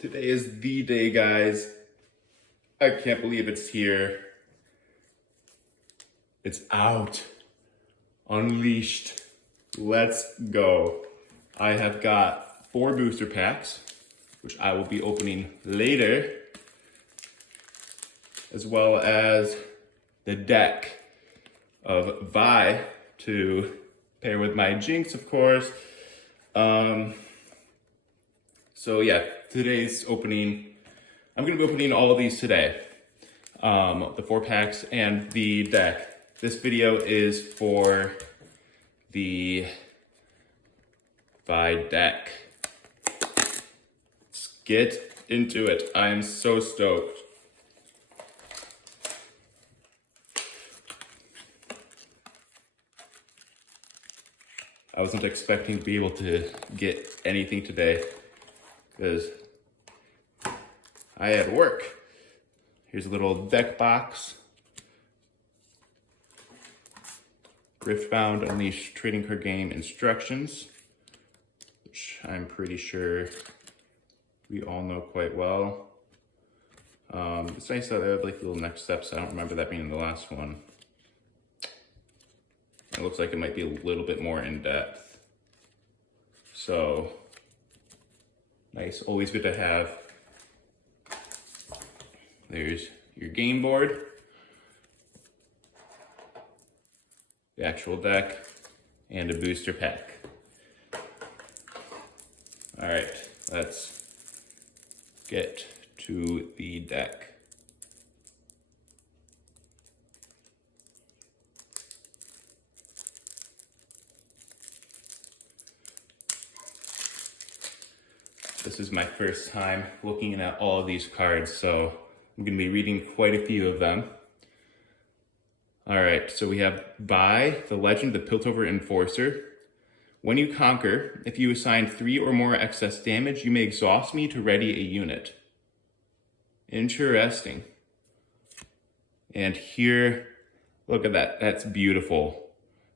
Today is the day, guys. I can't believe it's here. It's out. Unleashed. Let's go. I have got 4 booster packs, which I will be opening later, as well as the deck of Vi to pair with my Jinx, of course. So yeah, today's opening, I'm gonna be opening all of these today. The 4 packs and the deck. This video is for the Vi deck. Let's get into it. I am so stoked. I wasn't expecting to be able to get anything today because I had work. Here's a little deck box. Riftbound Unleashed trading card game instructions, which I'm pretty sure we all know quite well. It's nice that they have like little next steps. I don't remember that being in the last one. It looks like it might be a little bit more in depth. So nice, always good to have. There's your game board, the actual deck, and a booster pack. All right, let's get to the deck. This is my first time looking at all of these cards, so I'm going to be reading quite a few of them. All right, so we have Vi, the Legend of the Piltover Enforcer. When you conquer, if you assign 3 or more excess damage, you may exhaust me to ready a unit. Interesting. And here, look at that. That's beautiful.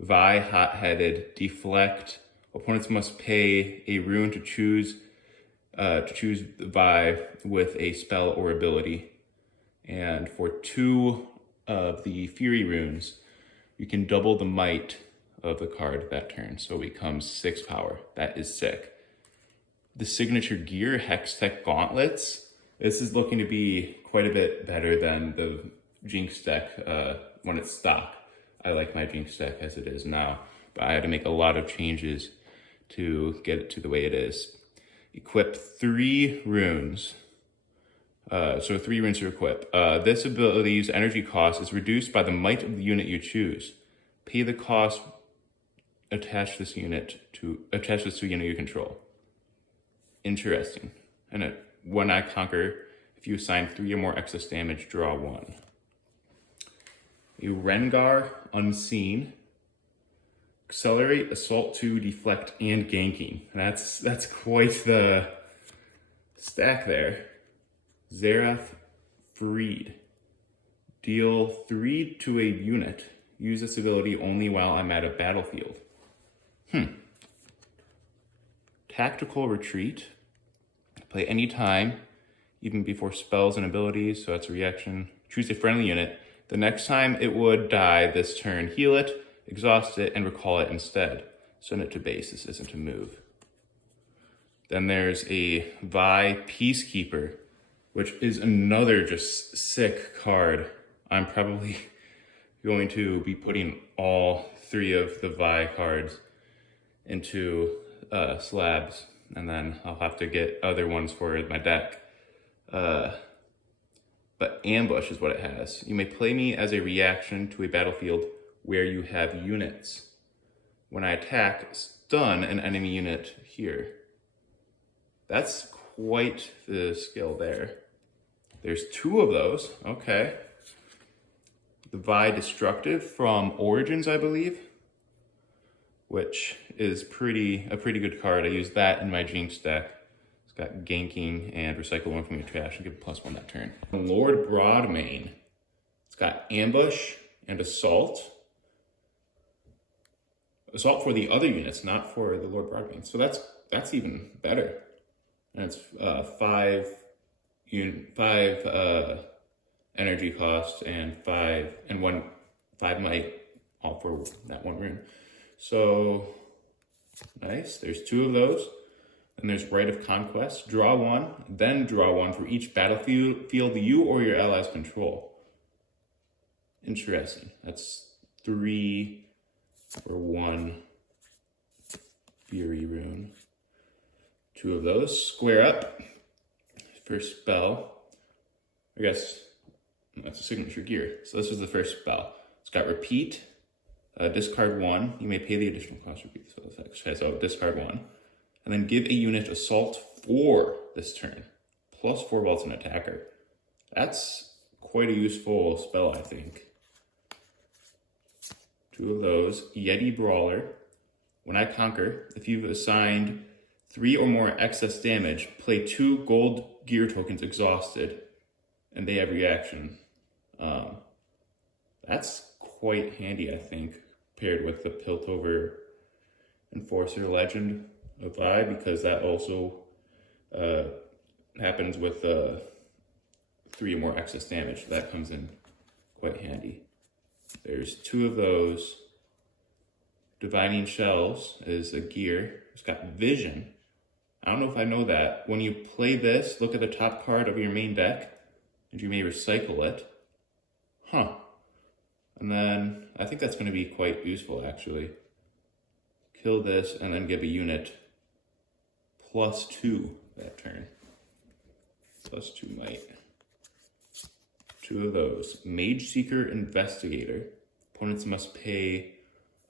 Vi, Hot-Headed, Deflect. Opponents must pay a rune to choose Vi with a spell or ability. And for 2 of the Fury runes, you can double the might of the card that turn, so it becomes 6 power. That is sick. The signature gear, Hextech Gauntlets. This is looking to be quite a bit better than the Jinx deck when it's stock. I like my Jinx deck as it is now, but I had to make a lot of changes to get it to the way it is. Equip 3 runes. So 3 runes to equip. This ability's energy cost is reduced by the might of the unit you choose. Pay the cost, attach this to a unit you control. Interesting. And when I conquer, if you assign 3 or more excess damage, draw 1. A Rengar Unseen. Accelerate, Assault 2, Deflect, and Ganking. That's quite the stack there. Xerath Freed. Deal 3 to a unit. Use this ability only while I'm at a battlefield. Tactical Retreat. Play anytime, even before spells and abilities, so that's a reaction. Choose a friendly unit. The next time it would die this turn, heal it, exhaust it, and recall it instead. Send it to base. This isn't a move. Then there's a Vi Peacekeeper, which is another just sick card. I'm probably going to be putting all 3 of the Vi cards into slabs, and then I'll have to get other ones for my deck. But Ambush is what it has. You may play me as a reaction to a battlefield where you have units. When I attack, stun an enemy unit here. That's quite the skill there. There's 2 of those, okay. The Vi Destructive from Origins, I believe, which is a pretty good card. I use that in my Jinx deck. It's got ganking and recycle 1 from your trash and give +1 that turn. Lord Broadmane. It's got Ambush and Assault. Assault for the other units, not for the Lord Broadmane. So that's even better. And it's 5 energy cost and 5 might, all for that one rune. So nice. There's 2 of those. And there's Rite of Conquest. Draw 1, then draw 1 for each battlefield you or your allies control. Interesting. That's 3 for 1 Fury rune. 2 of those. Square up. First spell. I guess that's a signature gear. So this is the first spell. It's got repeat. Discard 1. You may pay the additional cost repeat. So discard 1. And then give a unit assault 4 this turn. Plus 4 while it's an attacker. That's quite a useful spell, I think. 2 of those. Yeti Brawler. When I conquer, if you've assigned 3 or more excess damage, play 2 gold gear tokens exhausted, and they have reaction. That's quite handy, I think, paired with the Piltover Enforcer Legend of Vi, because that also happens with 3 or more excess damage. That comes in quite handy. There's 2 of those. Divining Shells is a gear. It's got Vision. I don't know if I know that. When you play this, look at the top card of your main deck, and you may recycle it. Huh. And then, I think that's going to be quite useful, actually. Kill this, and then give a unit +2 that turn. +2 might. 2 of those. Mage Seeker Investigator. Opponents must pay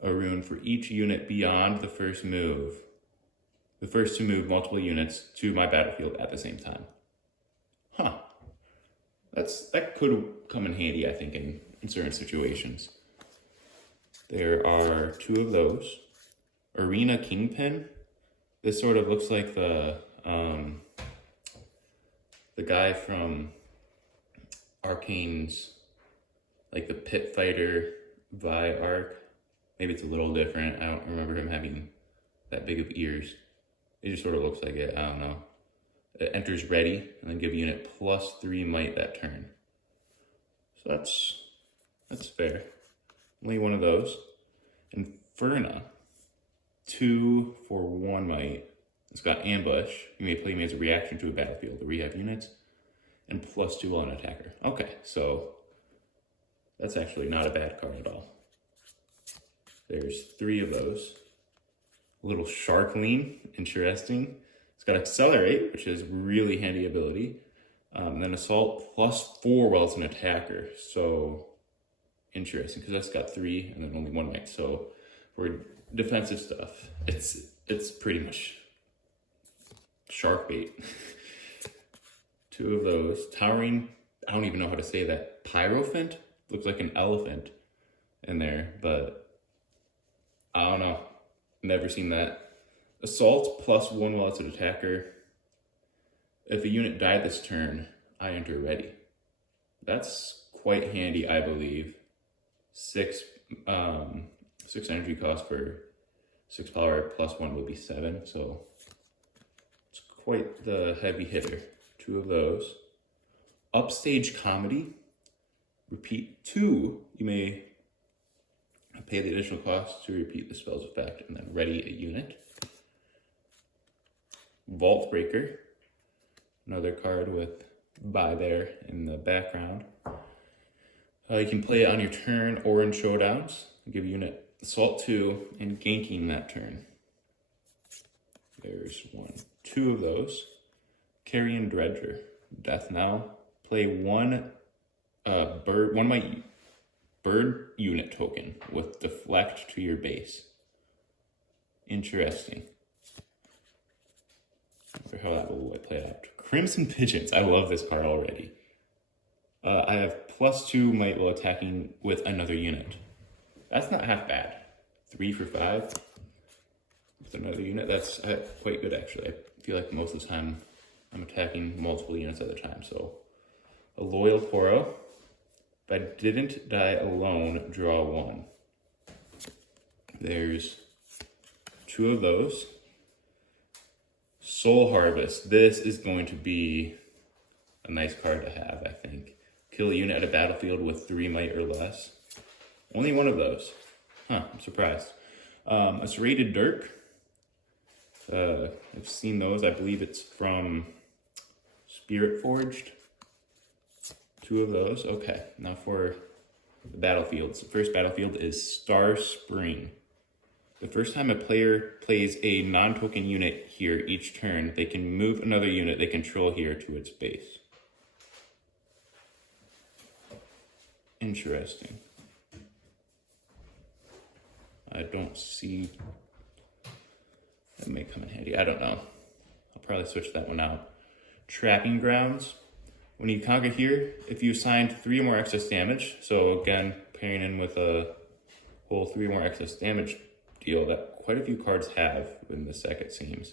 a rune for each unit beyond the first move. The first to move multiple units to my battlefield at the same time. Huh. That could come in handy, I think, in certain situations. There are 2 of those. Arena Kingpin. This sort of looks like the guy from Arcane's, like the Pit Fighter Vi arc. Maybe it's a little different. I don't remember him having that big of ears. It just sort of looks like it. I don't know. It enters ready, and then give a unit +3 might that turn. So that's fair. Only 1 of those. Inferna. 2 for 1 might. It's got Ambush. You may play me as a reaction to a battlefield, the rehab units, and +2 while an attacker. Okay, so that's actually not a bad card at all. There's 3 of those. A little Shark Lean, interesting. It's got Accelerate, which is really handy ability. Then Assault +4 while it's an attacker. So interesting, because that's got 3 and then only 1 might. So for defensive stuff, it's pretty much shark bait. 2 of those. Towering, I don't even know how to say that. Pyrophant? Looks like an elephant in there, but I don't know. Never seen that. Assault +1 while it's an attacker. If a unit died this turn, I enter ready. That's quite handy, I believe. 6 energy cost for 6 power, +1 will be 7, so it's quite the heavy hitter. 2 of those. Upstage Comedy. Repeat 2. You may pay the additional cost to repeat the spell's effect, and then ready a unit. Vault Breaker. Another card with "by" there in the background. You can play it on your turn or in showdowns. Give a unit Assault 2 and ganking that turn. There's 1. 2 of those. Carrion Dredger. Death now. Play 1 bird unit token with deflect to your base. Interesting. I wonder how that will play out. Crimson Pigeons. I love this card already. I have +2 might while attacking with another unit. That's not half bad. 3 for 5 with another unit. That's quite good, actually. I feel like most of the time I'm attacking multiple units at a time. So a Loyal Toro. If I didn't die alone, draw 1. There's 2 of those. Soul Harvest. This is going to be a nice card to have, I think. Kill a unit at a battlefield with 3 might or less. Only one of those. Huh, I'm surprised. A Serrated Dirk. I've seen those. I believe it's from Spirit Forged. 2 of those. Okay, now for the battlefields. The first battlefield is Star Spring. The first time a player plays a non-token unit here each turn, they can move another unit they control here to its base. Interesting. I don't see... That may come in handy. I don't know. I'll probably switch that one out. Trapping Grounds. When you conquer here, if you assigned 3 more excess damage, so again, pairing in with a whole 3 more excess damage deal that quite a few cards have in this deck, it seems.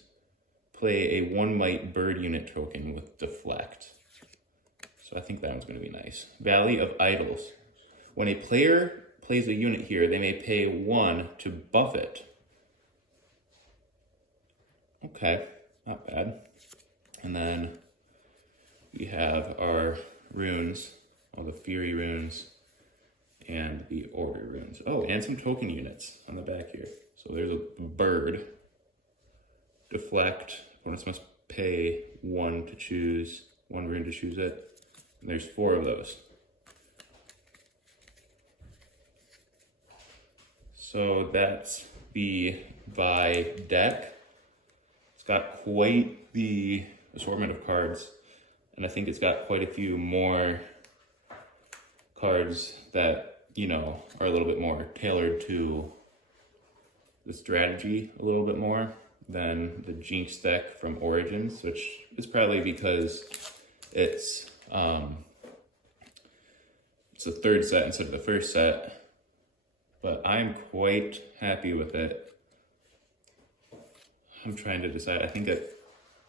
Play a 1 might bird unit token with Deflect. So I think that one's going to be nice. Valley of Idols. When a player plays a unit here, they may pay 1 to buff it. Okay, not bad. And then we have our runes, all the Fury runes, and the Order runes. Oh, and some token units on the back here. So there's a bird. Deflect. Opponents must pay 1 to choose, 1 rune to choose it. And there's 4 of those. So that's the Vi deck. It's got quite the assortment of cards, and I think it's got quite a few more cards that, you know, are a little bit more tailored to the strategy a little bit more than the Jinx deck from Origins, which is probably because it's the 3rd set instead of the 1st set. But I'm quite happy with it. I'm trying to decide. I think that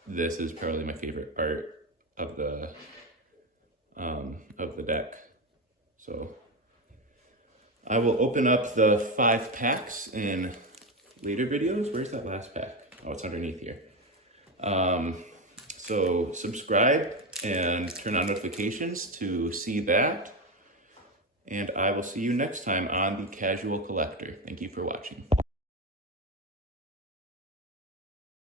this is probably my favorite part of the deck. So I will open up the 5 packs in later videos. Where's that last pack? Oh, it's underneath here. So subscribe and turn on notifications to see that. And I will see you next time on The Casual Collector. Thank you for watching.